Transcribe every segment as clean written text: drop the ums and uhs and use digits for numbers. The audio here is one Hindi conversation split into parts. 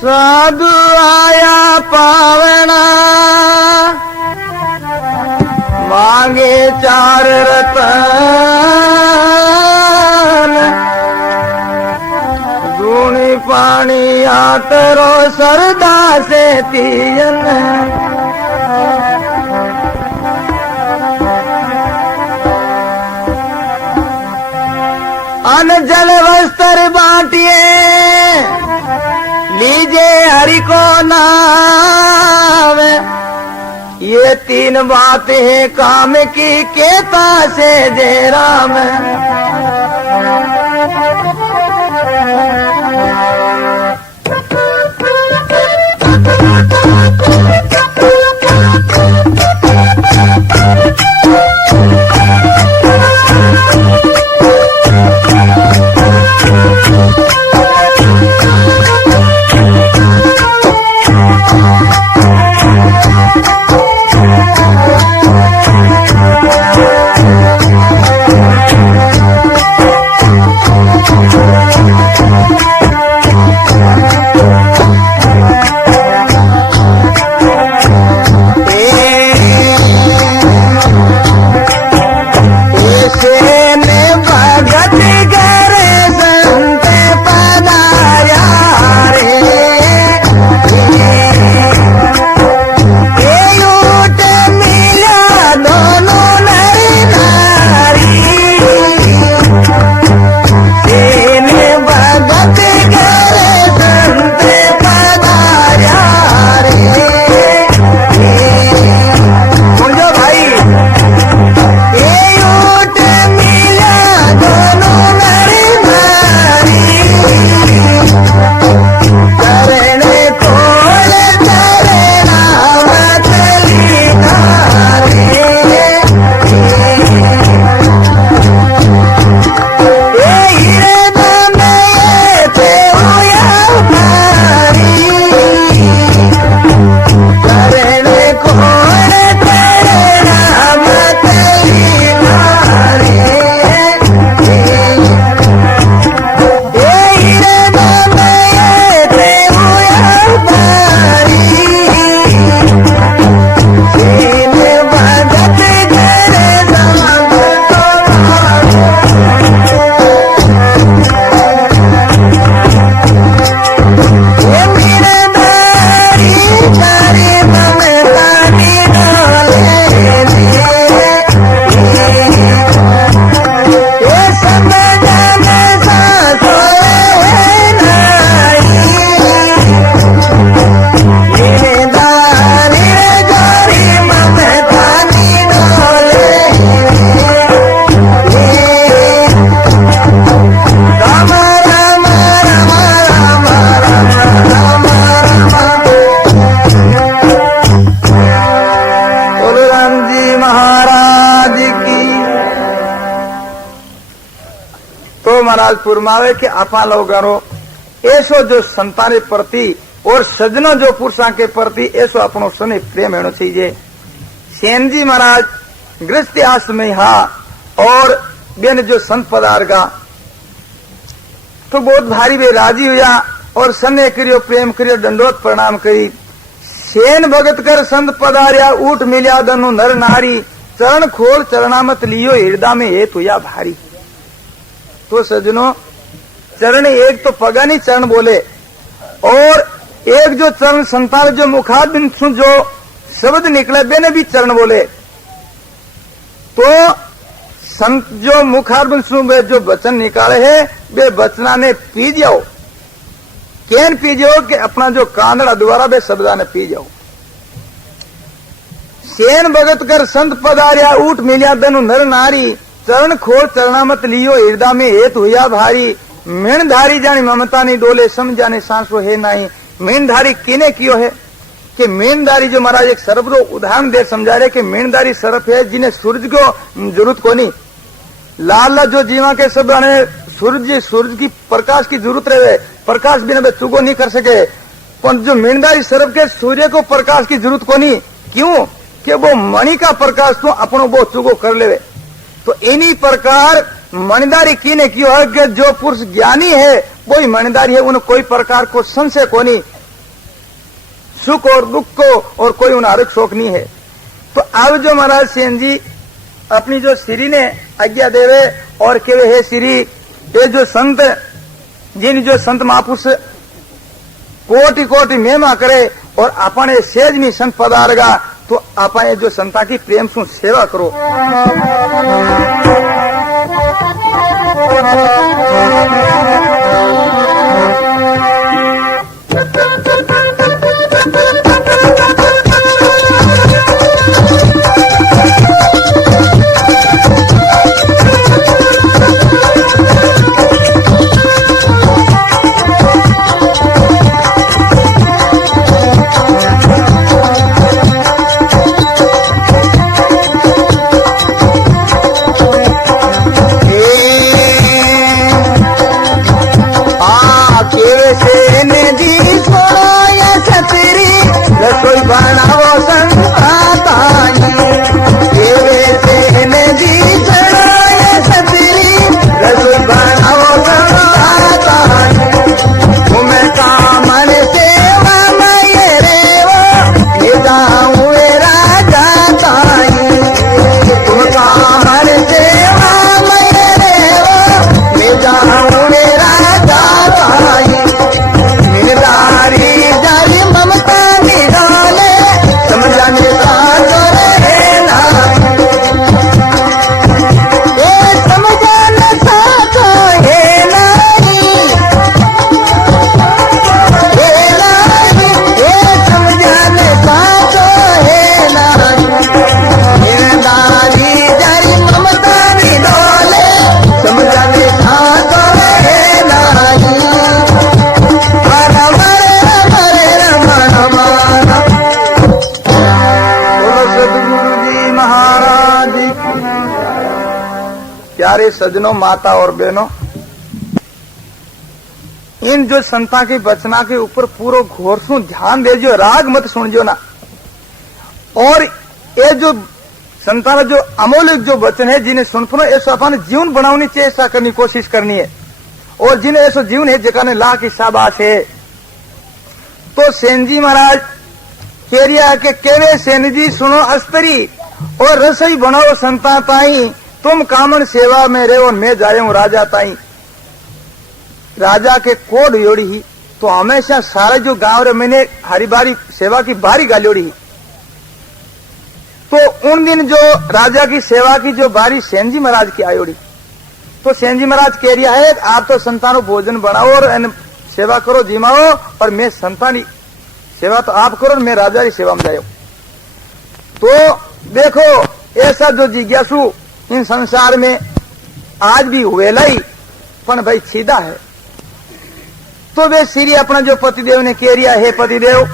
साधु आया पावना मांगे 4 रतन धूनी पानी आतरो सरदा से तीजन अन जल वस्त्र बांटिए लीजे हरि को नाम ये 3 बातें हैं काम की केता से जय राम महाराज फुरमावे कि आपा लोगों ऐसो जो संतान प्रति और सजनों जो पुरुषा के प्रति ऐसो अपनो स्नेह प्रेम होना चाहिए। सेन जी महाराज गृहस्थ आश्रम में हा और बेन जो संत पदार्गा तो बहुत भारी वे राजी हुआ और स्नेह करियो प्रेम करियो दंडोत प्रणाम करी। सेन भगत कर संत पधार्या ऊट मिल्या दनु नर नारी चरण खोल चरणामत लियो हृदय में हेत हुआ भारी। तो सजनों चरण एक तो पगानी चरण बोले और एक जो चरण संतान जो मुखारबिंद जो शब्द निकले बेने भी चरण बोले तो संत जो मुखारबिंद जो वचन निकाले है वे वचना ने पी जाओ कैन पी जाओ कि अपना जो कांदड़ा द्वारा वे शब्दा ने पी जाओ। सेन भगत कर संत पधार्या ऊट मिल्या दनु नर नारी चरण खोल चरणामत लियो हृदय में हेत हुआ भारी। मीणधारी जानी ममता नहीं डोले समझाने सांसो है नहीं। मीणधारी किने कियो है कि मीणधारी जो महाराज एक सर्प रो उदाहरण दे समझा रहे कि मीणधारी सर्प है जिन्हें सूरज को जरूरत को नहीं। लाल जो जीवा के सब सूरज की प्रकाश की जरूरत रहे प्रकाश बिना वे चुगो नहीं कर सके पर जो मीणधारी सर्प के सूर्य को प्रकाश की जरूरत को नहीं। क्यों कि वो मणि का प्रकाश तो अपनो वो चुगो कर ले। तो इन्हीं प्रकार मणिदारी किने क्यों है कि जो पुरुष ज्ञानी है वही मणिदारी है उन्हें कोई प्रकार को संशय को नहीं। सुख और दुख को, और कोई उन्हें हरक शौक नहीं है। तो अब जो महाराज सेन जी अपनी जो श्री ने आज्ञा देवे और केवे हे श्री, ये जो संत जिन जो संत महापुरुष कोटि कोटि महिमा करे और अपने सेज में संत पधारगा, तो अपने जो संता की प्रेम सु सेवा करो। प्यारे सज्जनों, माता और बहनों, इन जो संता के बचना के ऊपर पूरा घोर सु ध्यान देजो, राग मत सुनजो ना। और ये जो संतान जो अमूल्य जो वचन है, जिन्हें सुनपनो ऐसा अपन जीवन बनाने चाहिए, ऐसा करनी कोशिश करनी है। और जिन्हें ऐसा जीवन है जकाने ला की शाबाश है। तो सेन जी महाराज कह रिया के केवे सेन जी सुनो अस्तरी, और रसोई बनाओ संता ताई, तुम कामन सेवा में रहो, मैं जाऊं राजा ताई। राजा के कोड योड़ी ही तो हमेशा सारे जो गांव रे मैंने हरी बारी सेवा की बारी गालोड़ी ही। तो उन दिन जो राजा की सेवा की जो बारी सेन जी महाराज की आयोड़ी, तो सेन जी महाराज कह रिया है आप तो संतानों भोजन बनाओ और सेवा करो जिमाओ, और मैं संतानी सेवा तो आप करो, मैं राजा की सेवा में जाओ। तो देखो ऐसा जो जिज्ञासु इन संसार में आज भी हुएला ही, पण भाई सीधा है। तो वे श्री अपना जो पतिदेव ने कह रिया है, पतिदेव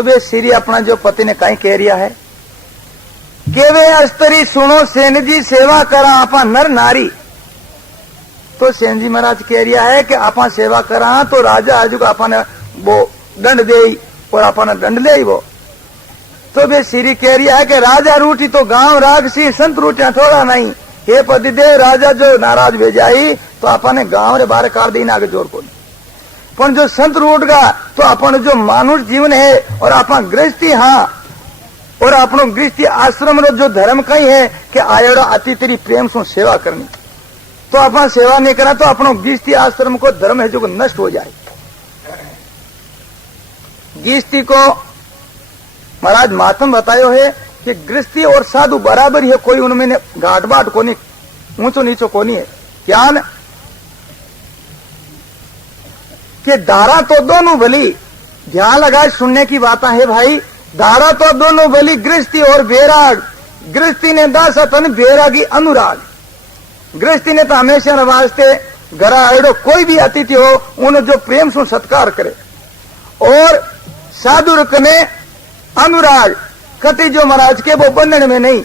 तो वे श्री अपना जो पति ने कहीं कह रिया है कि वे अस्त्री सुनो सेन जी सेवा करा आपा नर नारी। तो सेन जी महाराज कह रिया है कि आपा सेवा करा तो राजा आज को आपा ने वो दंड दे और आपा ने दंड ले वो। तो वे श्री कह रिया है कि राजा रूठी तो गांव राग सी संत रूठिया थोड़ा नहीं। हे पतिदेव राजा जो नाराज भेजाई तो आपा ने गांव रे बाहर काट दी आगे जोर को पण जो संत रूट गा तो अपन जो मानुष जीवन है और आपा गृहस्थी हाँ और अपनो गृहस्थी आश्रम रो जो धर्म कई है कि आयोड़ा अति तेरी प्रेम सो सेवा करनी। तो अपना सेवा नहीं करा तो अपनो गृहस्थी आश्रम को धर्म है जो नष्ट हो जाए। गृहस्थी को महाराज मातम बतायो है कि गृहस्थी और साधु बराबर ही है, कोई उनमें घाट बाट कोनी ऊंचो नीचो कोनी है। क्या न कि धारा तो दोनों भली, ध्यान लगाए सुनने की बात है भाई। धारा तो दोनों भली गृहस्थी और बेराग। गृहस्थी ने दासतन बेरागी अनुराग। गृहस्थी ने तो हमेशा वास्ते घर आड़ो कोई भी अतिथि हो उन्हें जो प्रेम से सत्कार करे और साधु रख में अनुराग कति जो महाराज के वो बंधन में नहीं।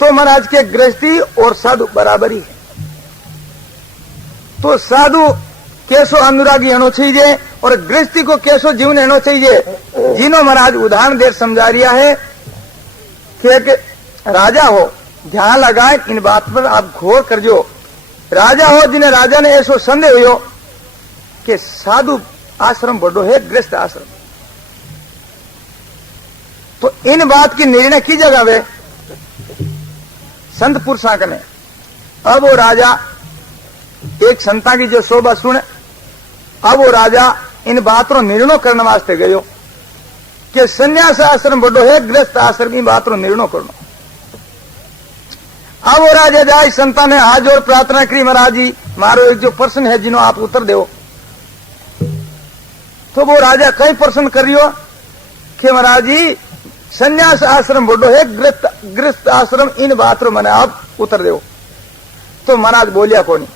तो महाराज के गृहस्थी और साधु बराबरी है। तो साधु कैसो अनुरागी होना चाहिए और गृहस्थी को कैसो जीवन होना चाहिए। जिन्हों महाराज उदाहरण देर समझा रिया है कि एक राजा हो, ध्यान लगाए इन बात पर आप घोर कर जो। राजा हो जिन्हें राजा ने ऐसो संदेह हुयो कि साधु आश्रम बड़ो है गृहस्थ आश्रम। तो इन बात की निर्णय की जगह वे संत पुरुषा ने। अब वो राजा एक संता की जो शोभा सुने, अब वो राजा इन बातों निर्णय करने वास्ते गयो कि संन्यास आश्रम बड़ो है गृहस्थ आश्रम इन बातों निर्णय करना। अब वो राजा जाए संता ने हाथ जोड़ प्रार्थना करी, महाराज जी मारो एक जो प्रश्न है जिन्हों आप उत्तर दो। तो वो राजा कई प्रश्न करियो कि महाराज जी संन्यास आश्रम बड़ो है गृहस्थ आश्रम इन बातों मैंने आप उत्तर दो। तो महाराज बोलिया कोनी।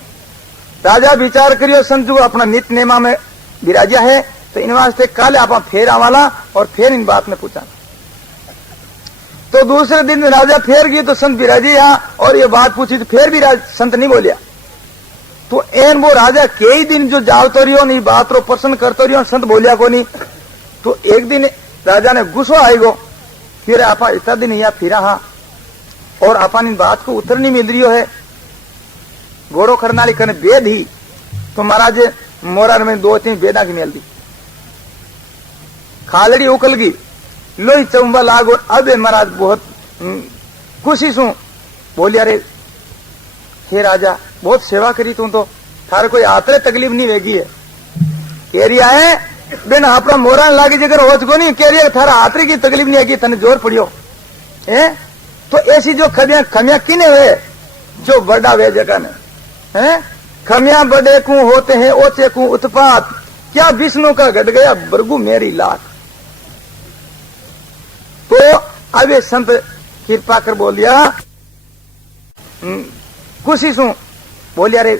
राजा विचार करियो संतु अपना नित्य नेमा में विराजा है तो इन वास्ते काले आप फेर आवाला और फिर इन बात में पूछा। तो दूसरे दिन राजा फेर गई तो संत विराजे यहाँ और ये बात पूछी तो फिर भी संत नहीं बोलिया। तो एन वो राजा कई दिन जो जावतो रियो नहीं बात रो प्रश्न करतो रियो संत बोलिया को नहीं। तो एक दिन राजा ने गुस्सा आएगो फिर आप इतना दिन यहाँ फिरा हाँ और अपन इन बात को उत्तर नहीं मिल रही है। घोड़ो करनाली कने बेद ही तो महाराज मोरार में 2-3 बेदा की मेल दी। खालड़ी उकल गई लोही चंबा लागो। अब महाराज बहुत खुशी सू बोलिया रे हे राजा बहुत सेवा करी तू तो थारे कोई आतरे तकलीफ नहीं वेगी है। कह रिया है बेन अपना मोरान लागी जगह होच को नहीं कह रही थारा आतरे की तकलीफ नहीं आएगी तने जोर पड़ियो है। तो ऐसी जो खमिया किने हुए जो बड़ा वे जगह ने है। खमिया बड़े को होते हैं ओचे को उत्पात क्या विष्णु का घट गया बरगु मेरी लात। तो अब ये संत कृपा कर बोलिया खुशी सू बोलिया रे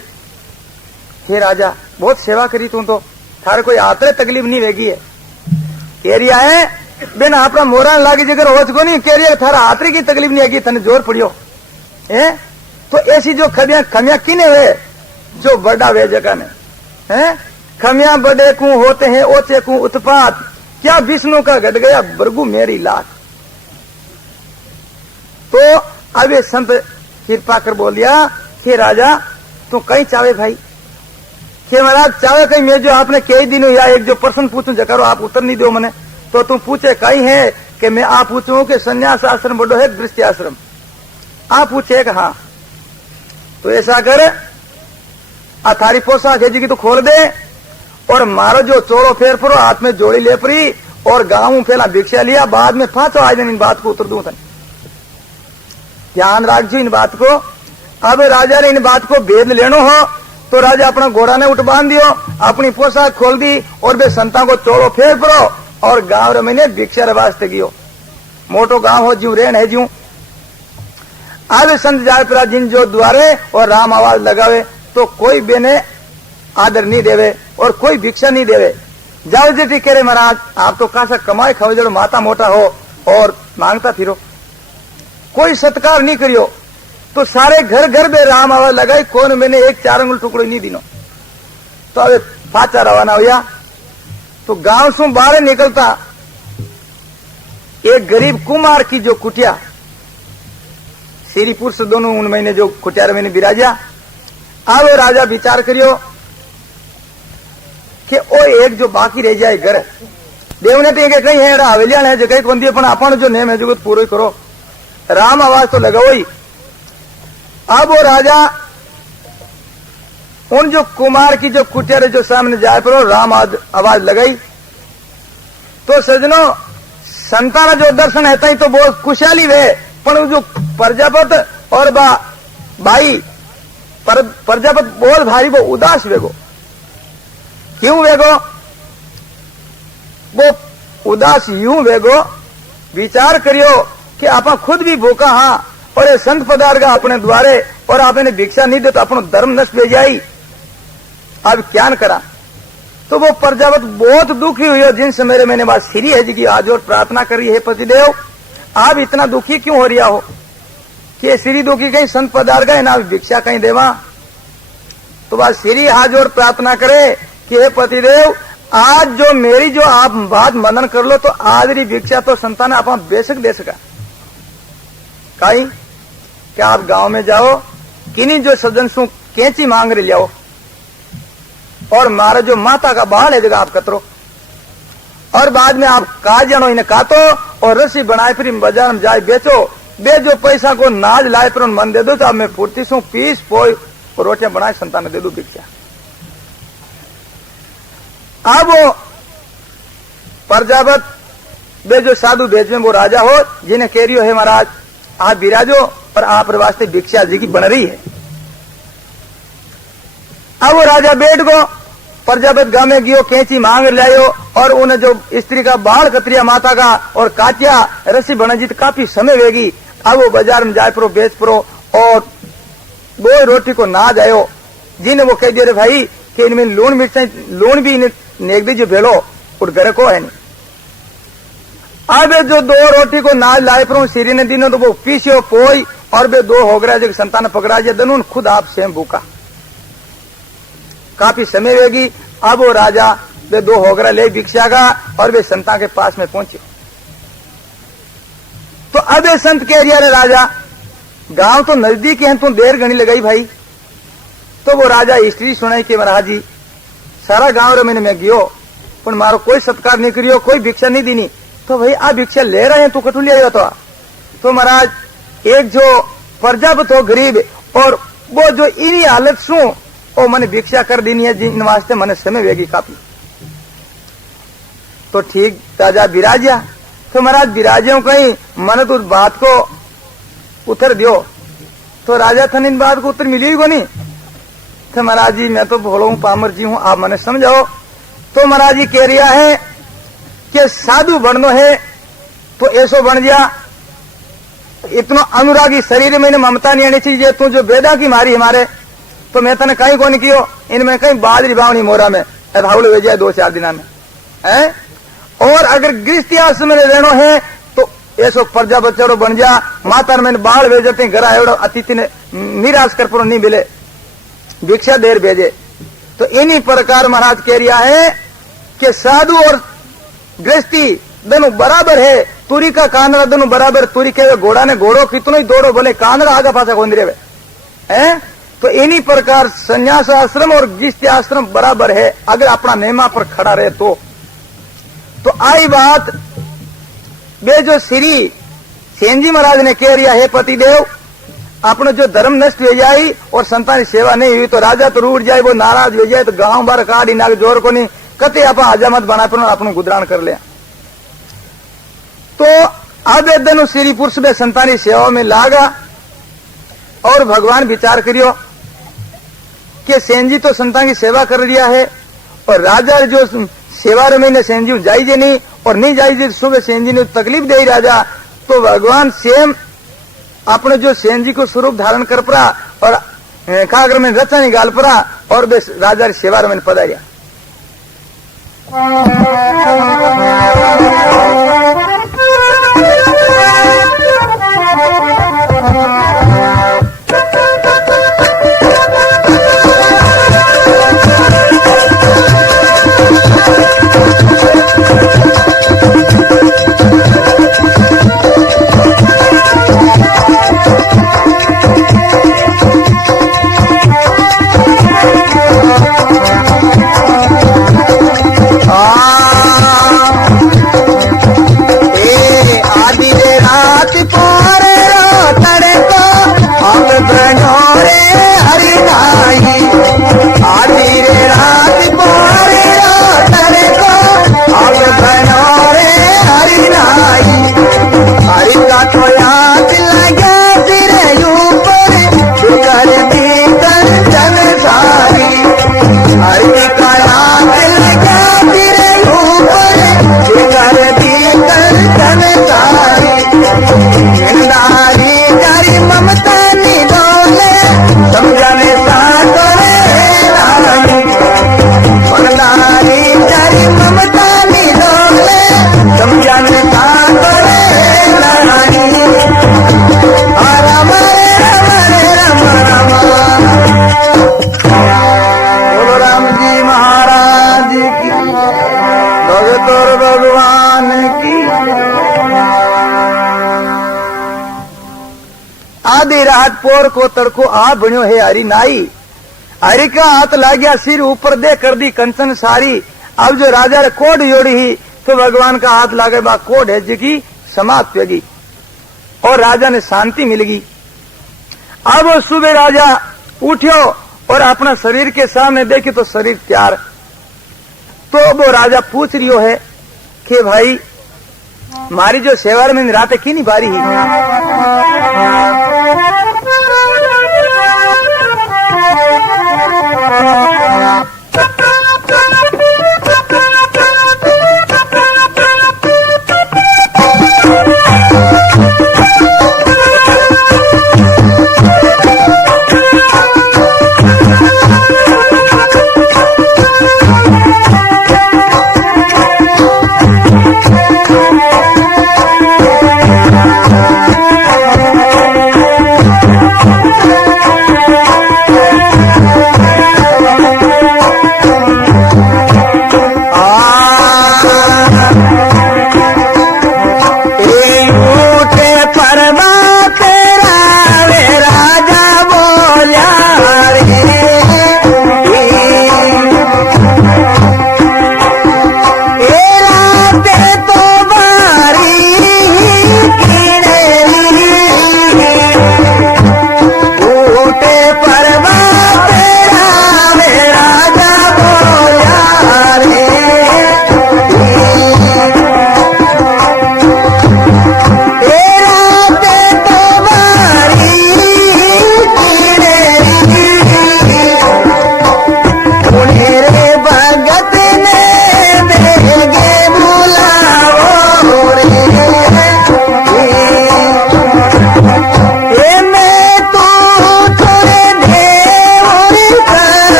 हे राजा बहुत सेवा करी तू तो थारे कोई आतरे तकलीफ नहीं वेगी है। कह रिया है बेन अपना मोरान लागी जगह होच को नहीं कह रही थारा आतरे की तकलीफ नहीं आएगी तने जोर पड़ियो है। तो ऐसी जो खमिया किने हुए जो बड़ा वे जगह ने है। खमिया बड़े को होते हैं ओचे को उत्पात क्या विष्णु का घट गया बरगु मेरी लात। तो अब ये संत कृपा कर बोलिया कि राजा तू कहीं चावे भाई कि महाराज चावे कहीं मैं जो आपने कई दिन या एक जो प्रश्न पूछूं जकारो आप उत्तर नहीं दो मने तो तू पूछे कहीं है कि मैं आप पूछूं कि संन्यास आश्रम बड़ो है गृहस्थ आश्रम। आप पूछे कि हाँ तो ऐसा कर थारी पोशाक है जी की तो खोल दे और मारो जो चोरो फेर परो हाथ में जोड़ी ले परी और गांव में पहला भिक्षा लिया बाद में 5 आज इन बात को उत्तर दूं तन। ध्यान रखो इन बात को। अब राजा ने इन बात को भेद लेनो हो तो राजा अपना घोड़ा ने उठ बांध दियो अपनी पोशाक खोल दी और वे संता को चोरो फेर परो और गांव रे मैंने भिक्षा रे वास्ते गियो। मोटो गांव हो ज्यू रेन है ज्यू। अब संत जाए परा जिन जो द्वारे और राम आवाज लगावे तो कोई बेने आदर नहीं देवे और कोई भिक्षा नहीं देवे। जाओ जेठी कह रहे महाराज आप तो कासा कमाए खाओ जड़ो माता मोटा हो और मांगता फिरो, कोई सत्कार नहीं करियो। तो सारे घर घर में राम आवाज लगाई, कौन मैंने एक 4 अंगुल टुकड़ो नहीं दिनो। तो अब पाचा रवाना हुआ। तो गांव से बाहर निकलता एक गरीब कुमार की जो कुटिया, स्त्री पुरुष दोनों उन महीने जो कुटियार मैंने बिराजा। अब राजा विचार करियो कि ओ एक जो बाकी रह जाए घर, देव ने तो कहीं है हवेलियां है जगह बंदी है, अपन जो नेम है जो पूरा करो। राम आवाज तो लगाओ ही। अब वो राजा उन जो कुमार की जो कुटिया जो सामने जाए पर राम आवाज लगाई। तो सजनों संतान जो दर्शन है तो बहुत खुशहाली वे, पर जो प्रजापत और भाई प्रजापत बहुत भारी वो उदास वेगो। क्यों वेगो? वो उदास यूं वेगो, विचार करियो कि आप खुद भी भूखा हाँ और ये संत पदार्थ का अपने द्वारे और आपने भिक्षा नहीं दे तो अपनो धर्म नष्ट हो जाई। अब क्या न करा? तो वो प्रजापत बहुत दुखी हुई। जिन समय मैंने बात श्री है जी की आज और प्रार्थना करी है पतिदेव, आप इतना दुखी क्यों हो रिया हो कि श्री दुखी कहीं संत पदार्थ गए ना भिक्षा कहीं देवा। तो बात श्री आज और प्रार्थना करे कि हे पतिदेव आज जो मेरी जो आप बात मनन कर लो तो आज री भिक्षा तो संतान आप बेशक दे सका। कहीं क्या आप गांव में जाओ किन्हीं जो सज्जन सु कैंची मांग रहे लियाओ और मारा जो माता का बाल है जगह आप कतरो और बाद में आप का जानो इन्हें काटो और रस्सी बनाए फिर बाजार में जाए बेचो। बे जो पैसा को नाज लाए पर मन दे दो तो अब मैं फुर्ती सू पीस पोई और रोटियां बनाए संतान दे दो भिक्षा। अब वो प्रजापत बे जो साधु भेज में वो राजा हो जिन्हें कह रही है महाराज आप विराजो और आप वास्ते भिक्षा जी की बन रही है। अब वो राजा बैठ गो, प्रजापत गांव में गियो कैंची मांग लायो और उन्हें जो स्त्री का बाल कतरिया माता का और काटिया रस्सी बना जी तो काफी समय वेगी। अब वो बाजार में जाए परो बेच परो और दो रोटी को ना जायो जिन्हें वो कह दिया भाई कि इनमें लून मिर्चा लून भी नेक दीजिए भेलो और घर को है नहीं। अब जो 2 रोटी को नाज लाए पर सीरी ने दिनों तो वो पीछे पोई और वे 2 हो गया जो संतान पकड़ा जाए दनून खुद आप स्वयं भूखा काफी समय वेगी। अब वो राजा वे 2 हो गया ले भिक्षा का और वे संतान के पास में पहुंचे। तो अब ये संत कह रिया रे राजा गांव तो नजदीक है तू देर घनी लगाई भाई। तो वो राजा स्त्री सुनाई कि महाराज जी सारा गांव रे मैंने मैं गियो पर मारो कोई सत्कार नहीं करियो कोई भिक्षा नहीं दीनी। तो भाई आ भिक्षा ले रहे हैं तू कटू लिया तो महाराज एक जो प्रजापत हो गरीब और वो जो इन्हीं हालत सु और मैंने भिक्षा कर देनी है जिन वास्ते मैंने समय वेगी काफी। तो ठीक राजा विराजा। तो महाराज विराजे कहीं मन तो उस बात को उत्तर दियो। तो राजा थन इन बात को उत्तर मिली को नहीं। तो महाराज जी मैं तो भोलो पामर जी हूं आप मैंने समझाओ। तो महाराज जी कह रिया है कि साधु बननो है तो ऐसो बन जा इतना अनुरागी शरीर में ममता नहीं आनी चाहिए। तू जो बेदा की मारी हमारे तो मैं तने कहीं कौन कियो इनमें कहीं बाजरी बावनी मोरा में राहुल वे जाए 2-4 दिना में है। और अगर गृहस्थी आश्रम में रहनो है तो ऐसो प्रजा बच्चों बन जा। माता मैंने बाढ़ भेजते घर एवं अतिथि ने निराश कर पर नहीं मिले भिक्षा देर भेजे। तो इन्हीं प्रकार महाराज कह रिया है कि साधु और गृहस्थी दोनों बराबर है। तुरी का कांदरा दोनों बराबर। तुरी के घोड़ा ने घोड़ो कितनो ही दौड़ो बोले कांदरा आगा पासा कौन रहे हैं। तो इन्हीं प्रकार संन्यास आश्रम और गृहस्थी आश्रम बराबर है अगर अपना नेमा पर खड़ा रहे तो आई बात वे जो श्री सेनजी महाराज ने कह रिया है पतिदेव अपने जो धर्म नष्ट हो जाए और संतान की सेवा नहीं हुई तो राजा तो रूठ जाए वो नाराज हो जाए तो गांव बार काढ़ी नाग जोर को नहीं कते आप हजामत बना पर अपने गुजरान कर लिया। तो अब दिन श्री पुरुष में संतानी सेवा में लागा और भगवान विचार करियो कि सेन जी तो संतान की सेवा कर लिया है और राजा जो सेवा में सेन जी जाइजे नहीं और नहीं जाइजे सुबह सेन जी ने तकलीफ दे राजा। तो भगवान सेम अपने जो सेन जी को स्वरूप धारण कर पड़ा और कागर में रचा निकाल पड़ा और राजा सेवा में पधारिया आधी रात पोर को तड़को आ बण्यो है हरी नाई। हरि का हाथ लाग्या सिर ऊपर दे कर दी कंचन सारी। अब जो राजा ने कोड जोड़ी ही तो भगवान का हाथ लागे बा कोड है जिकी समाप्त होगी और राजा ने शांति मिलेगी। अब वो सुबह राजा उठ्यो और अपना शरीर के सामने देखे तो शरीर तैयार। तो वो राजा पूछ रियो है कि भाई मारी जो सेवार में रात की नहीं बारी ही।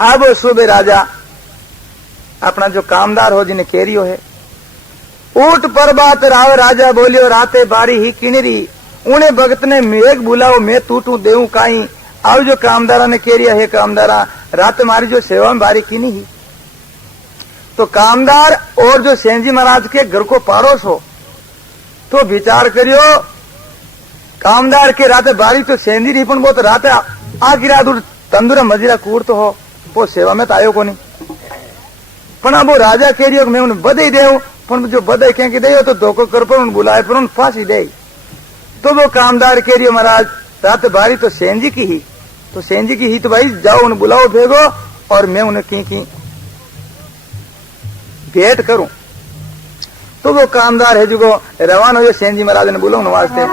अब सुबह राजा अपना जो कामदार हो जिन्हें केरियो है ऊट पर बात राव राजा बोलियो राते बारी ही किनरी उन्हें भगत ने मेघ बुलाओ मैं टूटू देऊ काई अब जो कामदारा ने कह रिया है कामदारा रात मारी जो सेवा में बारी की नहीं, तो कामदार और जो सेन जी महाराज के घर को पाड़ोस हो तो विचार करियो, कामदार के रात बारी तो सेन जी नहीं पण वो तो रात आखी रात तंदूरा मजीरा कूड़ तो हो वो सेवा में तो आयो को नहीं, पण अब वो राजा कह रियो मैं उन्हें बधाई दे, पण जो बधाई कह के दे तो धोखो कर पर उन्हें बुलाए पर उन्हें फांसी दे, तो वो कामदार कह रियो महाराज रात बारी तो सेन जी की ही, तो सेन जी की ही तो भाई जाओ उन्हें बुलाओ भेगो और मैं उन्हें की भेंट करूं। तो वो कामदार है जो रवान हो सेन जी महाराज ने बोलो वास्ते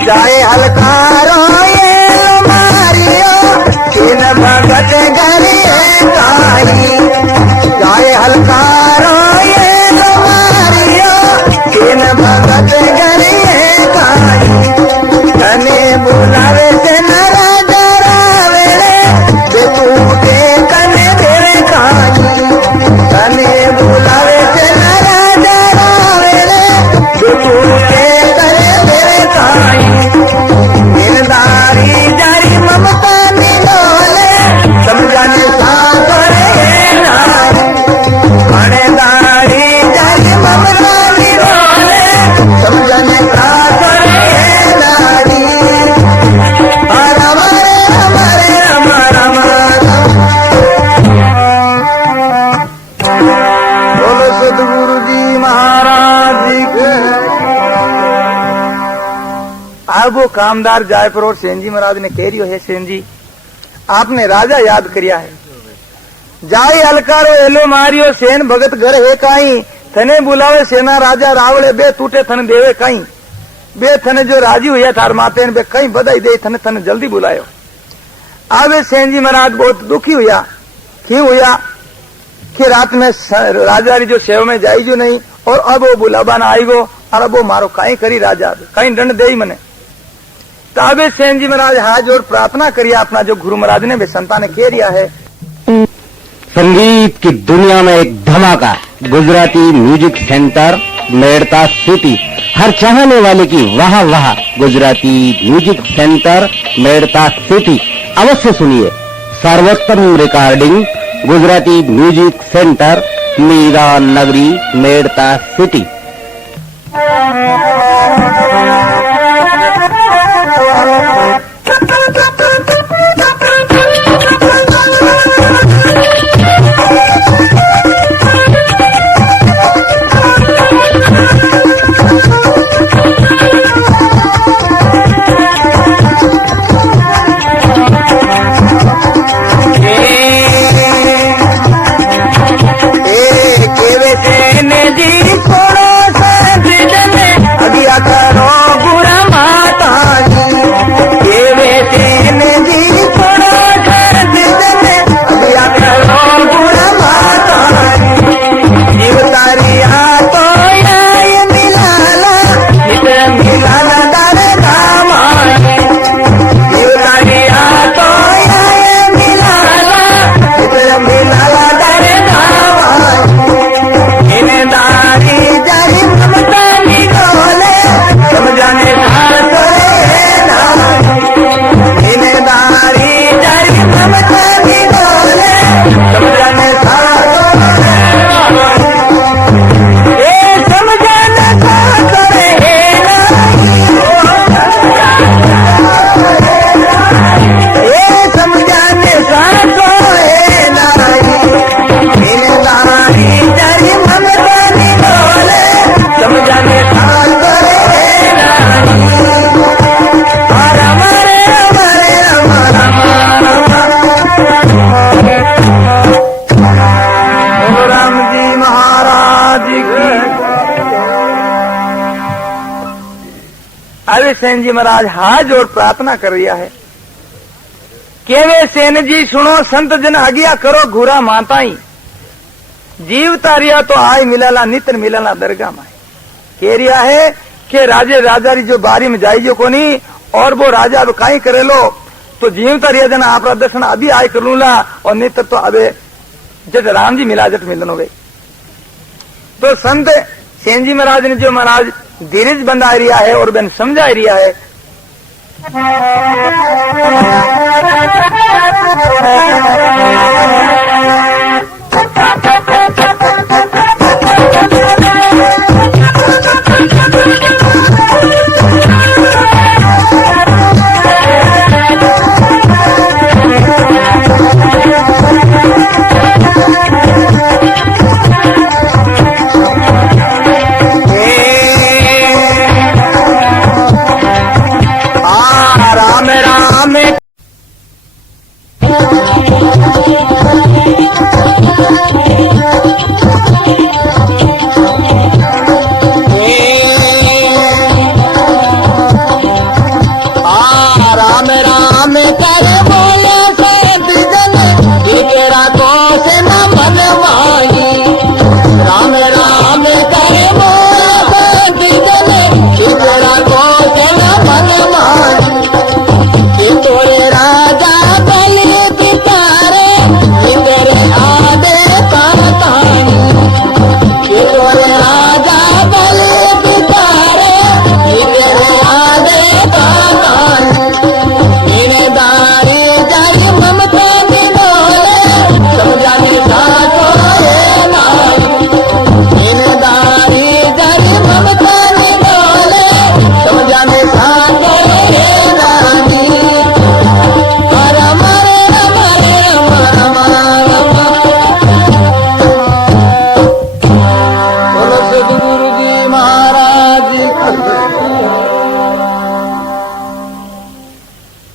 जाए हलकारो ये मारियो किन भगत घरे काई, जाए हलकारो ये मारियो किन भगत घरे काई, तने बुलावे से नरा डरावे बेटूटे कने तेरे काई, तने बुलावे से नरा डरावे बेटूटे कने तेरे काई, जारी ममता निलोले समझाने दारी जारी ममता निलोले समझाने नारी हमारे बोलो सदगुरु जी महाराज जी के। अब वो कामदार जाए पर और सेन जी महाराज ने कह रियो है सेन जी आपने राजा याद करिया है, जाए हलकारो एलो मारियो सेन भगत घर है काई, थने बुलावे सेना राजा रावले बे टूटे थने देवे काई, बे थने जो राजी हुआ थार माते बे कई बधाई दे थने थने जल्दी बुलायो। अब सेन जी महाराज बहुत दुखी हुआ, क्यों हुआ कि रात में राजा जो सेवा में जाई जो नहीं और अब वो बुलावा ना आई गो और अब वो मारो कहीं करी राजा कहीं दंड दे मने, तबे सेन जी महाराज हाथ जोड़ प्रार्थना करिए अपना जो गुरु महाराज ने वे संतान कह रिया है। संगीत की दुनिया में एक धमाका, Gujarati music centre Merta city, हर चाहने वाले की वाह वाह। Gujarati music centre Merta city अवश्य सुनिए। सर्वोत्तम recording Gujarati music centre Meera Nagari Merta city. Sen ji महाराज हाथ जोड़ प्रार्थना कर रिया है केवे सेन जी सुनो संत जन आज्ञा करो घूरा माताई जीव तारिया तो आय मिलाला नित्र मिलाला दरगाह में कह रिया है कि राजे राजा री जो बारी में जाई जो कोनी और वो राजा अब काई करे लो तो जीव तारिया जन आपरा दर्शन अभी आय कर लूला और नित्र तो अबे जट राम जी मिला जट मिलन हो गई। तो संत सेन जी महाराज ने जो महाराज धीरज बंधा रिया है और बन समझा रिया है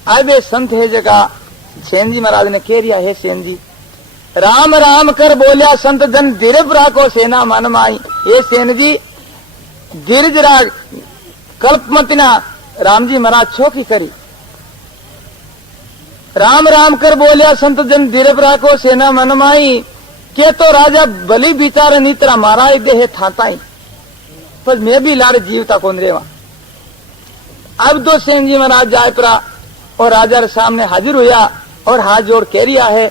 अब संत है जगह सेन जी महाराज ने कह रिया है सेन जी राम राम कर बोलिया संत जन धीरज राखो सेना मन माई ये सेन जी धीरज राग कल्पमतिना राम जी महाराज छोकी करी राम राम कर बोलिया संत जन धीरज राखो सेना मन माई के तो राजा बलि बिचार नीतरा मारा दे थाताई पर मैं भी लाड़ जीवता कौन रेवा। अब तो सेन जी महाराज जाए परा और राजा के सामने हाजिर हुआ और हाथ जोड़ कह रिया है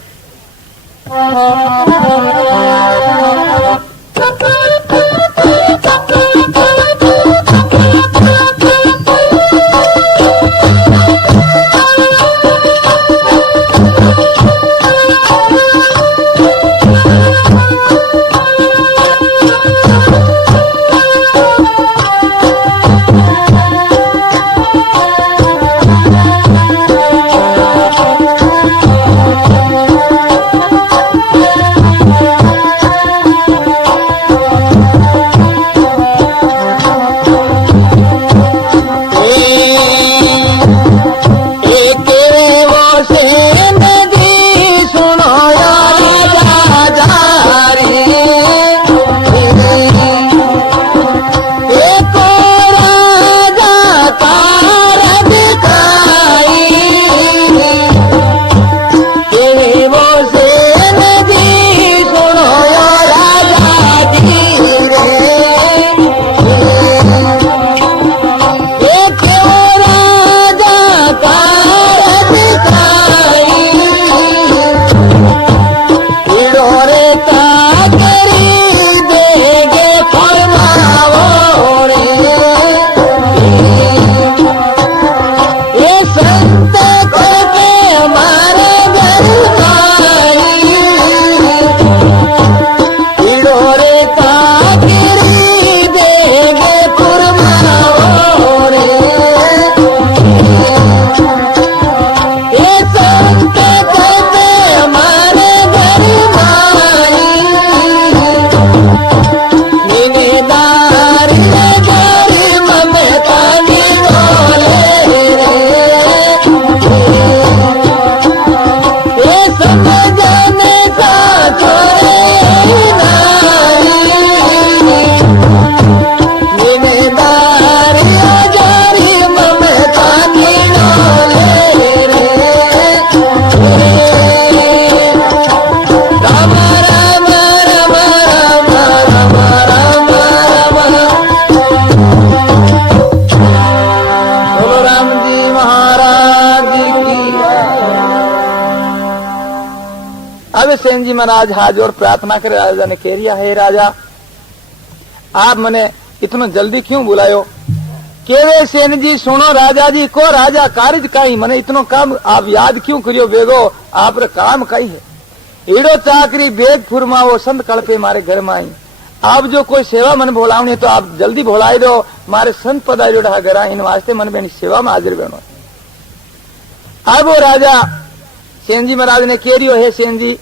अब सेन जी महाराज हाथ जोड़ प्रार्थना करे। राजा ने कह रिया, हे राजा आप मने इतना जल्दी क्यों बुलायो? केवे सेन जी सुनो राजा जी को, राजा कार्य काई मने इतनो काम आप याद क्यों करियो बेगो? आप रे काम काई है? एड़ो चाकरी बेग फुरमाओ संत कल्पे मारे घर में आई। आप जो कोई सेवा मन बोलावनी तो आप जल्दी बोलाई दो, मारे संत पधारियो ढा घर इन वास्ते मन बेनी सेवा में हाजिर बनो। अब वो राजा सेन जी महाराज ने कह रियो, हे सेन जी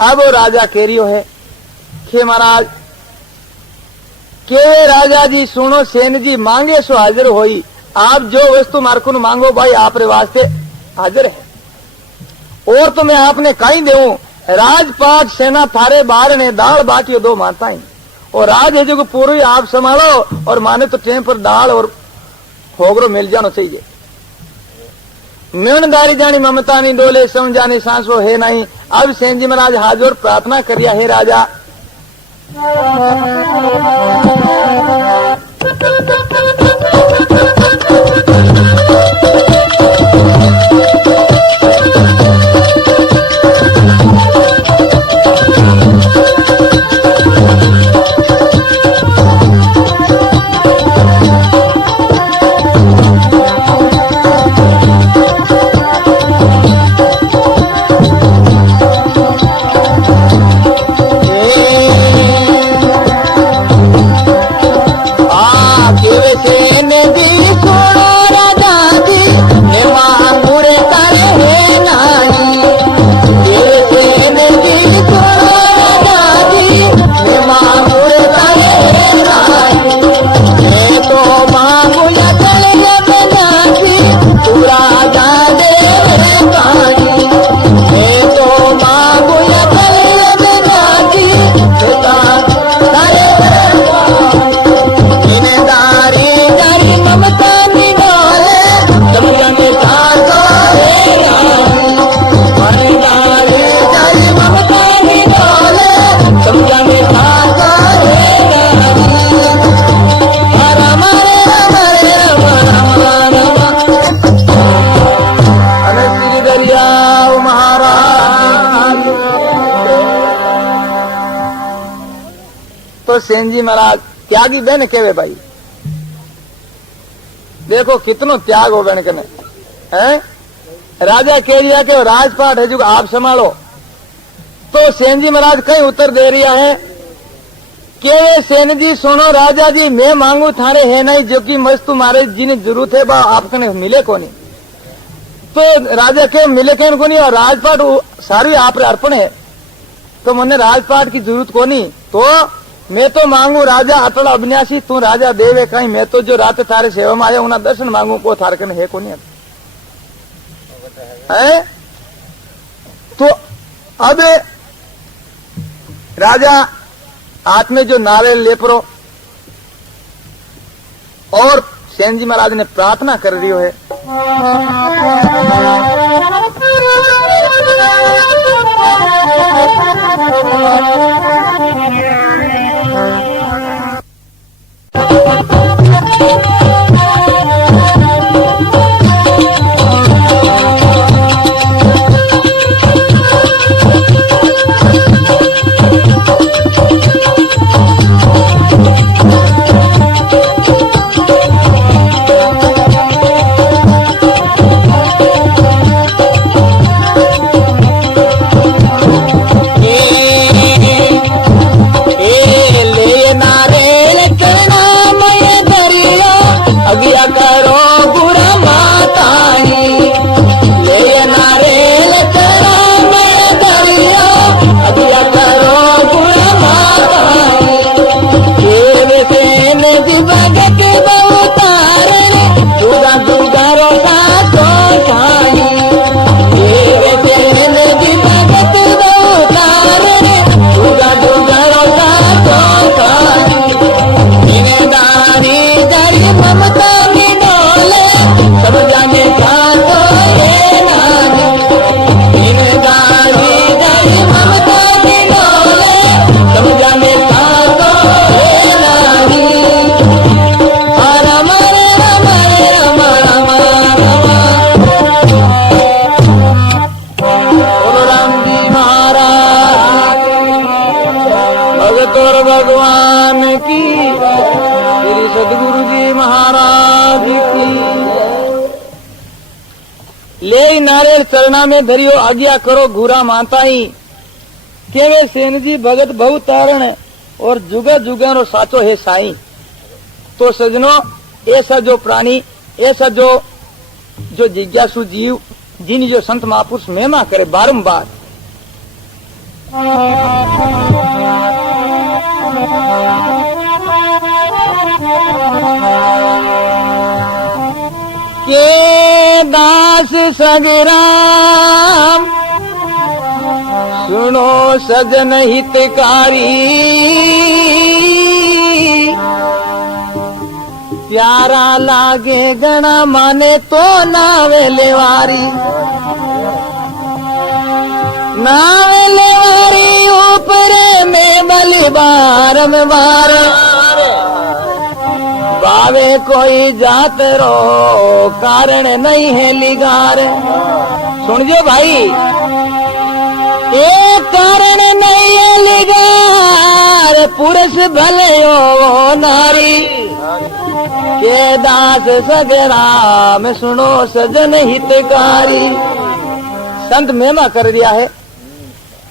अब वो राजा कह रियो है कि महाराज के राजा जी सुनो, सेन जी मांगे सो हाजिर होई। आप जो वस्तु मारकुन मांगो भाई आप रे वास्ते हाजिर है। और तो मैं आपने कहीं देऊं, राजपाट सेना थारे बाहर ने दाल बाटियो दो माता ही, और राज है जो पूरी आप संभालो, और माने तो टेम पर दाल और होगरो मिल जाना चाहिए। मेणदारी जानी ममता नहीं डोले, सम जानी सांसो है नहीं। अब सेन जी महाराज हाजिर प्रार्थना करिया, हे राजा सेन जी महाराज त्यागी बहन केवे भाई, देखो कितनो त्याग हो बहन कने है। राजा कह रिया कि राजपाट है जो आप संभालो, तो सेन जी महाराज कहीं उत्तर दे रिया है कि सेन जी सुनो राजा जी, मैं मांगू थारे है नहीं, जो कि मस्त तुम्हारे जिन्हें जरूरत है बा आपको मिले को नहीं। तो राजा के मिले कहीं को नहीं, और राजपाट सारी आप अर्पण है, तो मैंने राजपाट की जरूरत को नहीं। तो मैं तो मांगू राजा अटल अविनाशी, तू राजा देवे कहीं, मैं तो जो रात थारे सेवा में आया उन्हें दर्शन मांगू को थारे कने है को नहीं है। तो अब राजा हाथ में जो नारियल लेपरो और सेन जी महाराज ने प्रार्थना कर रही है। भगवान की, श्री सदगुरु जी महाराज की। ले नारियल चरणा में धरियो आज्ञा करो घूरा माताई, केवे सेन जी भगत बहु तारण और जुगा जुगा रो साचो है साई। तो सजनो, ऐसा जो प्राणी, ऐसा जो जिज्ञासु जीव, जिन जो संत महापुरुष महिमा करे बारंबार, के दास सगराम सुनो सजन हितकारी, प्यारा लागे गणा माने तो नावे लेवारी, नावे लेवारी ऊपर में बलि बार में बार, बावे कोई जात रो कारण नहीं है लिगार। सुनजो भाई, एक कारण नहीं है लिगार, पुरुष भले हो नारी, के दास सगराम सुनो सजन हितकारी। संत महिमा कर दिया है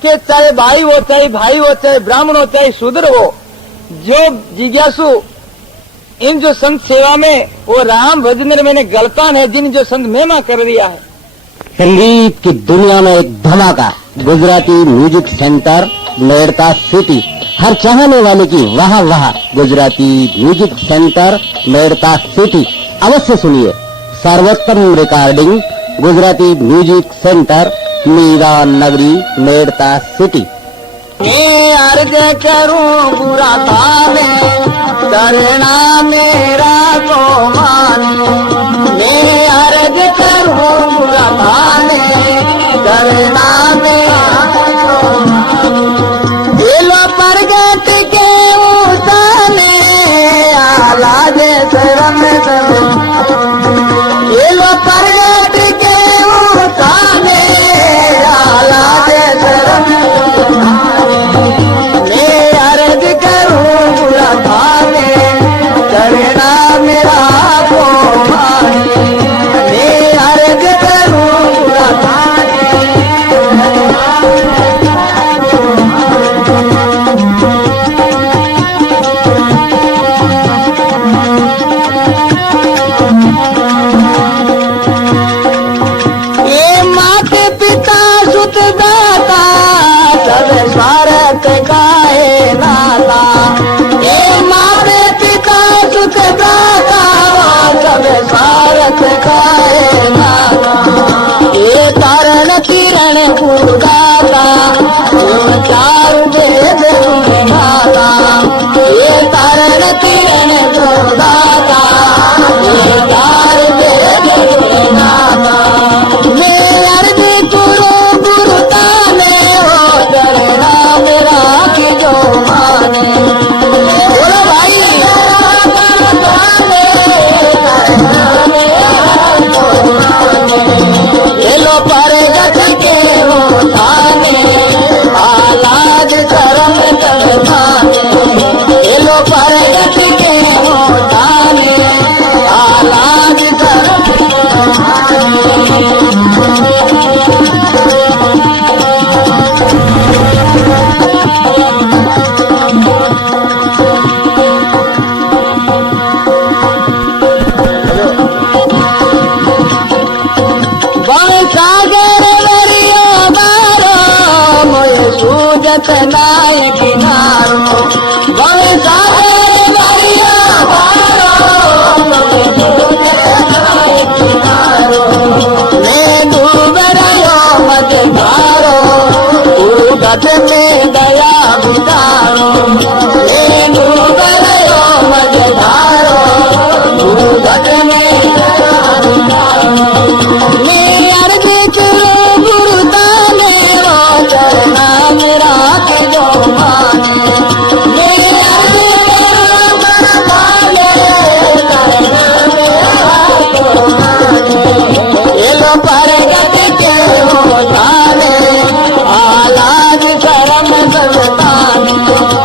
कि चाहे भाई हो, चाहे भाई हो, चाहे ब्राह्मण हो, चाहे शूद्र हो, जो जिज्ञासु इन जो संत सेवा में वो राम भजन में मैंने गलतान है, जिन जो संत महिमा कर दिया है। संगीत की दुनिया में एक धमाका, Gujarati music centre Merta city. हर चाहने वाले की वाह वाह, Gujarati music centre Merta city. अवश्य सुनिए सर्वोत्तम recording, Gujarati music centre Meera Nagari Merta city. मैं अर्ज करूं बुरा थाने, करना मेरा को मानो। मैं अर्ज करूं बुरा थाने, करना मेरा को मानो। दिलो प्रगट के उताने, आला दे शरण शरण। दिलो प्रगट के उताने, आला दे शरण शरण। किरण जगत नाय किनारो भव सागर दरिया पारो नाय किनारो मैं डूब रहो मत मारो तू गत में दया बितारो मैं डूब रहो मत मारो तू गत में दया बितारो मैं अर्ज करो गुरु ताने वो चरना मेरा के जो माने मैं अर्ज करो गुरु ताने चरना मेरा को माने ये लो परगत के हो ताने आलाज शर्म सबताने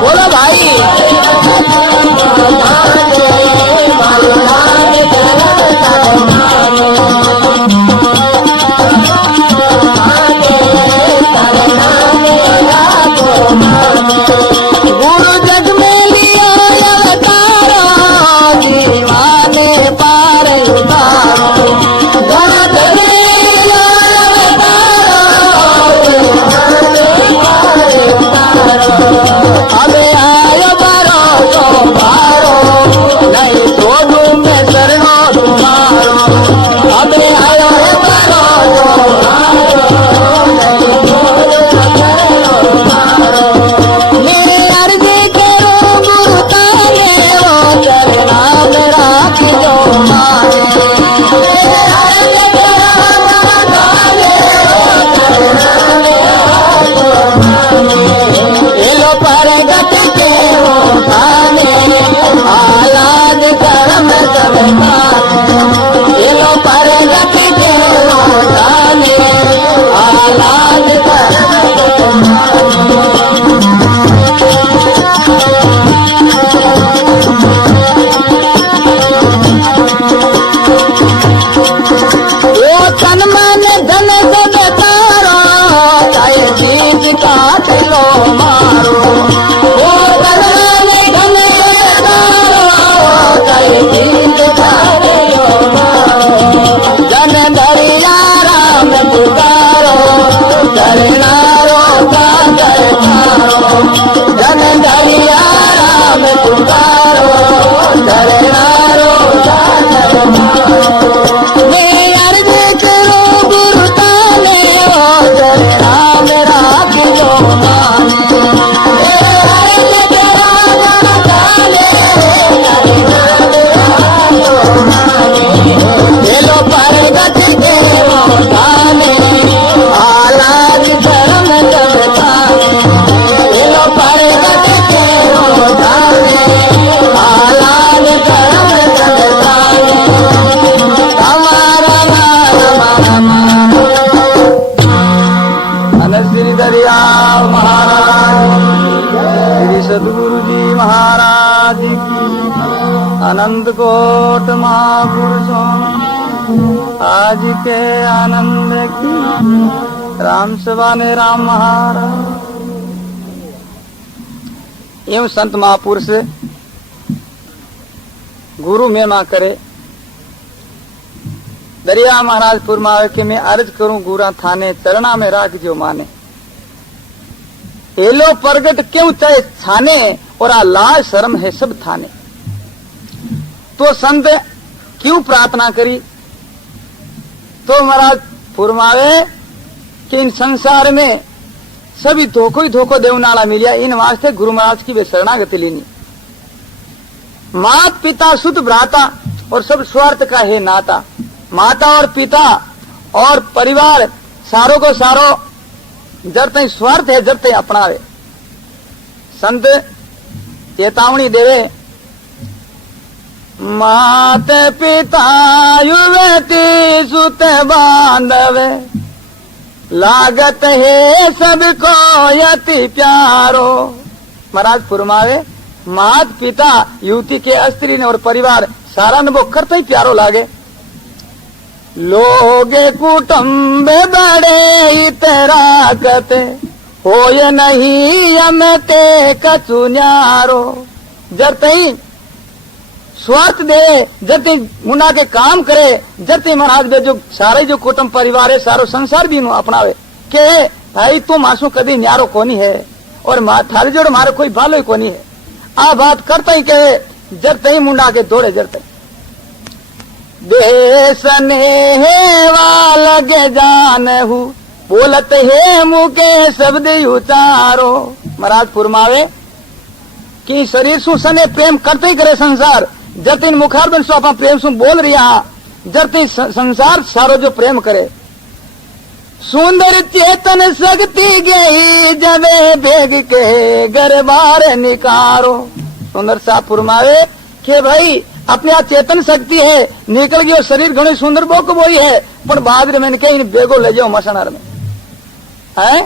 बोलो भाई गुरु जग में लिया अवतारो दीवाने पार उतारो गुरु जग में लिया अवतारो दीवाने पार उतारो अबे आयो बारो तो बारो नहीं छोड़ू मैं शरणो तुम्हारो अबे आयो बारो तो बारो नहीं छोड़ू शरणो तुम्हारो मैं अर्ज करो गुरु ताने वो चरना मेरा की जो माने मैं अर्ज करो गुरु ताने वो चरना मेरा को माने ये लो परगत के हो ताने आलाज करम सब ताने ये लो परगत के हो ताने आलाज करम सब ताने वो तन मन धन सब तारो चाहे बीज काट लो मारो वो तन मन धन तारो चाहे बीज काट लो मारो जन दरिया राम पुकारो चरनारो का चरनारो जन दरिया राम पुकारो चरनारो का चरनारो मैं अर्ज करो गुरु ताने वो चरना मेरा की जो माने मैं अर्ज करो गुरु ताने चरना मेरा जो माने ये लो परगत के वो ताने आलाज धर्म सब ताने ये लो परगत के वो ताने आलाज धर्म सब ताने श्री दरियाव महाराज श्री सदगुरु जी महाराज की अनंत कोट महापुरुषों आज के आनंद की राम सभा ने राम महाराज एवं संत महापुरुष गुरु महिमा करे दरिया महाराजपुर में आवे के मैं अर्ज करूं गुरा थाने चरणा में राख जो माने एलो प्रगट क्यों चाहे छाने और आ लाज शर्म है सब थाने तो संत क्यों प्रार्थना करी तो महाराज फुरमावे कि इन संसार में सभी धोखो ही धोखो देवनाला मिलिया इन वास्ते गुरु महाराज की वे शरणागति लेनी मात पिता सुत भ्राता और सब स्वार्थ का है नाता माता और पिता और परिवार सारों को सारो जब तक स्वार्थ है जब तक अपनावे संत चेतावनी देवे मात पिता युवती सुत बांधवे लागत है सबको यति प्यारो महाराज फुरमावे मात पिता युवती के स्त्री ने और परिवार सारा न वो करते ही प्यारो लागे लोग कुटुंब बड़े इतरागत होय नहीं यमते कछु न्यारो जब ही स्वार्थ दे जब मुना के काम करे जब महाराज बे जो सारे जो कुटुंब परिवार है सारो संसार भी अपनावे के भाई तुम आंसू कदी न्यारो कोनी है और थारी जोड़ मारे कोई भालो ही कोनी है। आ बात करता ही कहे जरते ही मुंडा के दौड़े जरते बेसने लगे जान हूँ बोलत है मुके शब्द उचारो। महाराज फुरमावे कि शरीर सु सने प्रेम करते ही करे संसार जतिन मुखारबन सो अपना प्रेम सु बोल रहा जरती संसार सारो जो प्रेम करे। सुंदर चेतन शक्ति गई जबे बेग के गरबार निकारो। सुंदर सा फुरमावे कि भाई अपने आ चेतन शक्ति है निकल गई और शरीर घणी सुंदर बोक बोई है पर बहादुर मैंने कही इन बेगो ले जाओ मसनार में है।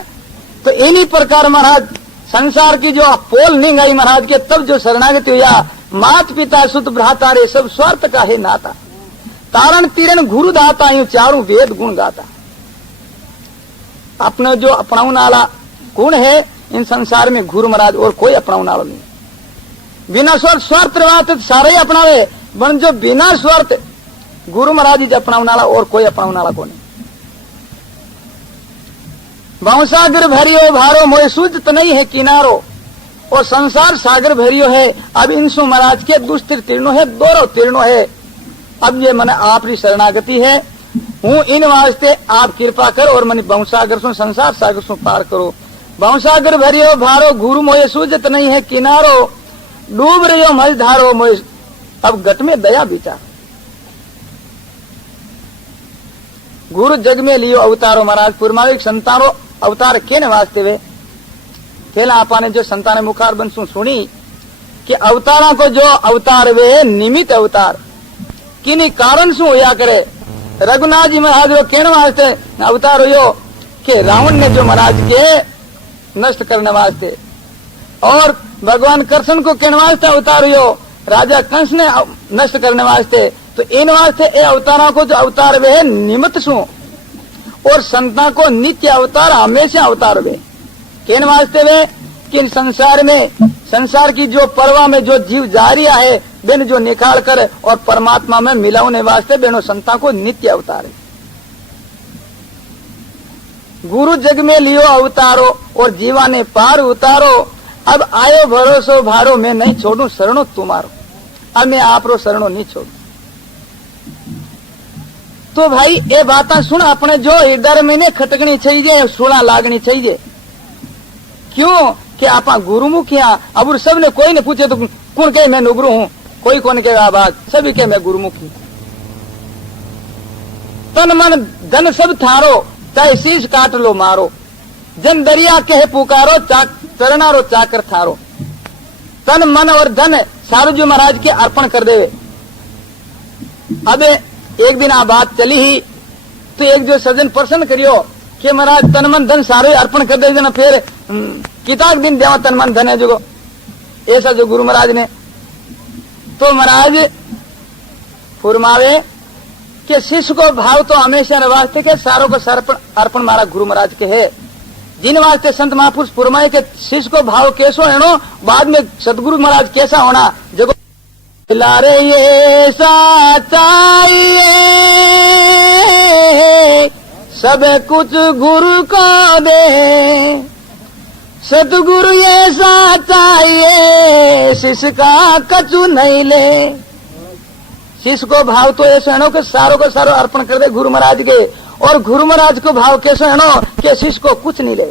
तो इन्हीं प्रकार महाराज संसार की जो पोल नहीं गई महाराज के तब जो शरणागति हुआ मात पिता सुत भ्राता रे सब स्वार्थ का है नाता तारण तीरण गुरु दाता यूं चारों वेद गुण गाता। अपने जो अपनाने वाला गुण है इन संसार में गुरु महाराज और कोई अपनाने वाला नहीं। बिना स्वार्थ स्वार्थ रहा सारे ही अपनावे बन जो बिना स्वार्थ गुरु महाराज जी अपनाने वाला और कोई अपनाने वाला को नहीं। भवसागर भरियो भारो मोय सूझत नहीं है किनारो और संसार सागर भरियो है। अब इनसु महाराज के दुस्तिर तीर्णो है दोरो तीर्णो है। अब ये मन आपकी शरणागति है हूँ इन वास्ते आप कृपा कर और मन भवसागर सु संसार सागर सु पार करो। भवसागर भरियो भारो गुरु मोय सूझत नहीं है किनारो डूब रहो मज धारो मोय। अब गट में दया विचार गुरु जग में लियो अवतारो। महाराज पुरमाविक संतानो अवतार के वास्ते वे पहला आपा ने जो संतान मुखार बंसू सुनी कि अवतारा को जो अवतार वे निमित्त अवतार किन्हीं कारण से होया करे। रघुनाथ जी महाराज वो कहने वास्ते अवतार हो कि रावण ने जो महाराज के नष्ट करने वास्ते और भगवान कृष्ण को कहने वास्ते अवतार हो राजा कंस ने नष्ट करने वास्ते। तो इन वास्ते ये अवतारों को जो अवतार वे है निमित्त सु और संता को नित्य अवतार हमेशा अवतार वे कहने वास्ते वे कि संसार में संसार की जो परवा में जो जीव जारिया है बेन जो निकाल कर और परमात्मा में मिलाने वास्ते बेनो संता को नित्य अवतार है। गुरु जग में लियो अवतारो और जीवा ने पार उतारो। अब आयो भरोसो भारो मैं नहीं छोड़ू शरणो तुम्हारो। अब मैं आप रो शरणो नहीं छोड़ू। तो भाई ये बात सुन अपने जो हृदय में ने खटकनी चाहिए सुना लागनी चाहिए। क्यों कि आपा गुरुमुख यहाँ अब सब ने कोई ने पूछे तो कौन कहे मैं नुगरू हूँ कोई कौन कहे बात सभी कहे मैं गुरुमुख हूँ। तन मन धन सब थारो चाहे शीश काट लो मारो जन दरिया कहे पुकारो चरणारो चाकर थारो। तन मन और धन सारो जो महाराज के अर्पण कर देवे। अब एक दिन आ बात चली ही तो एक जो सज्जन प्रश्न करियो कि महाराज तन मन धन सारो अर्पण कर दे ना फिर किताक दिन देवा तन मन धन है जो ऐसा जो गुरु महाराज ने। तो महाराज फुरमावे कि शिष्य को भाव तो हमेशा वास्ते के सारों को अर्पण मारा गुरु महाराज के है। जिन वास्ते संत महापुरुष फुरमाए के शिष्य को भाव कैसो है बाद में सतगुरु महाराज कैसा होना जगो लारे ये चाहिए सब कुछ गुरु को दे सतगुरु ऐसा चाहिए शिष्य का कछु नहीं ले। शिष्य को भाव तो ऐसा है कि सारों को सारो अर्पण कर दे गुरु महाराज के और गुरु महाराज को भाव कैसे है कि शिष्य को कुछ नहीं ले।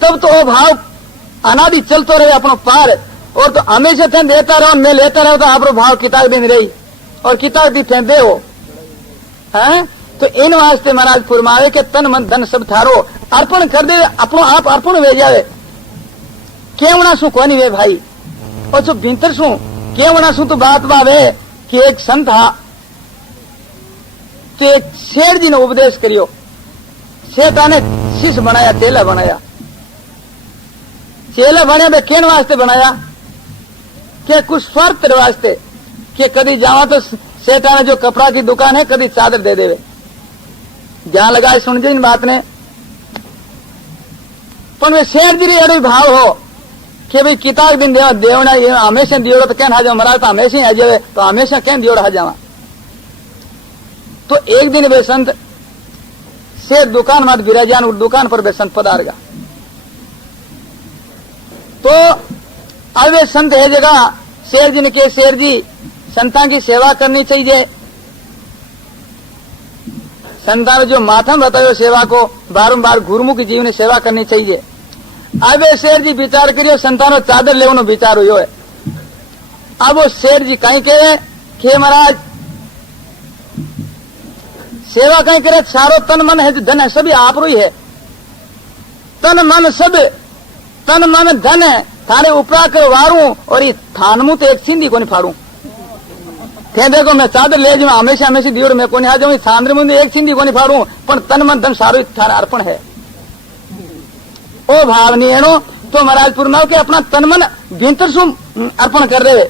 तब तो वो भाव अनादि चलते रहे अपनो पार और तो हमेशा थे देता रहो मैं लेता रहो तो आप भाव किताब भी नहीं रही और किताब भी थे दे हो है। तो इन वास्ते महाराज फुरमावे के तन मन धन सब थारो अर्पण कर दे अपनो आप अर्पण वे जावे केवना सु कोनी वे भाई और जो भीतर सु केवना सु तो बात बावे कि एक संत हा तो एक शेर जी ने उपदेश करियो शेठा ने शिष्य बनाया चेला बनाया बे केन वास्ते बनाया क्या कुछ स्वार्थ वास्ते कि कभी जावा तो सेठा ने जो कपड़ा की दुकान है कभी चादर दे देवे जहां लगाए सुन जी इन बात ने पर वे शेर जी अड़ी भाव हो कि भाई किताब दिन देवना हमेशा दियो तो क्या हाजा महाराज तो हमेशा ही आ जावे तो हमेशा क्या दियो रहा जावा। तो एक दिन वे संत से दुकान मत बिराजान दुकान पर वे संत पधार गया तो अब वे संत है जगह शेर जी ने के शेर जी संतान की सेवा करनी चाहिए। संतान जो माथम बतायो सेवा को बारंबार गुरुमुख जीवन सेवा करनी चाहिए। अब वे शेर जी विचार करियो संतानो चादर लेवनो विचार हुयो है। अब वो शेर जी कहीं कहे कि महाराज सेवा कहीं करे सारो तन मन है धन है सभी आप रो ही है। तन मन सब तन मन धन है थाने उपरा कर वारू और ये थानमू तो एक सिंधी को नहीं फाड़ू। थे देखो मैं चादर ले जाऊँ हमेशा हमेशा दियोर में को नहीं आ जाऊँ थांद्र मुझे एक सिंधी को नहीं फाड़ू पर तन मन धन सारो थाना अर्पण है। ओ भाव नहीं है नो तो महाराज पूर्णाव के अपना तन मन भीतर सु अर्पण कर रहे।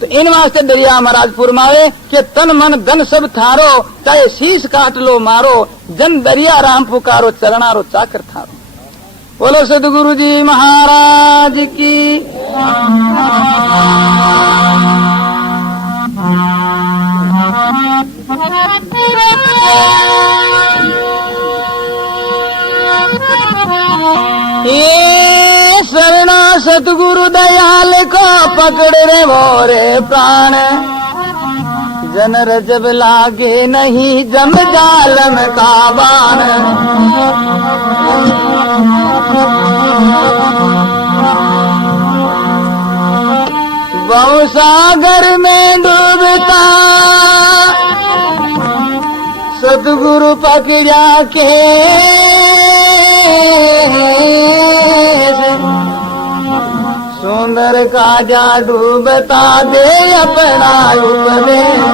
तो इन वास्ते दरिया महाराज पुरमावे के तन मन धन सब थारो चाहे शीश काट लो मारो जन दरिया राम पुकारो चरणारो चाकर थारो। बोलो सदगुरु जी महाराज की। ये शरणा सतगुरु दयाल को पकड़ रे मोरे प्राण जनर जब लागे नहीं जम जालम का बाण। बहु सागर में डूबता सतगुरु पकड़ा के सुंदर का जादू बता दे अपना उपदेश।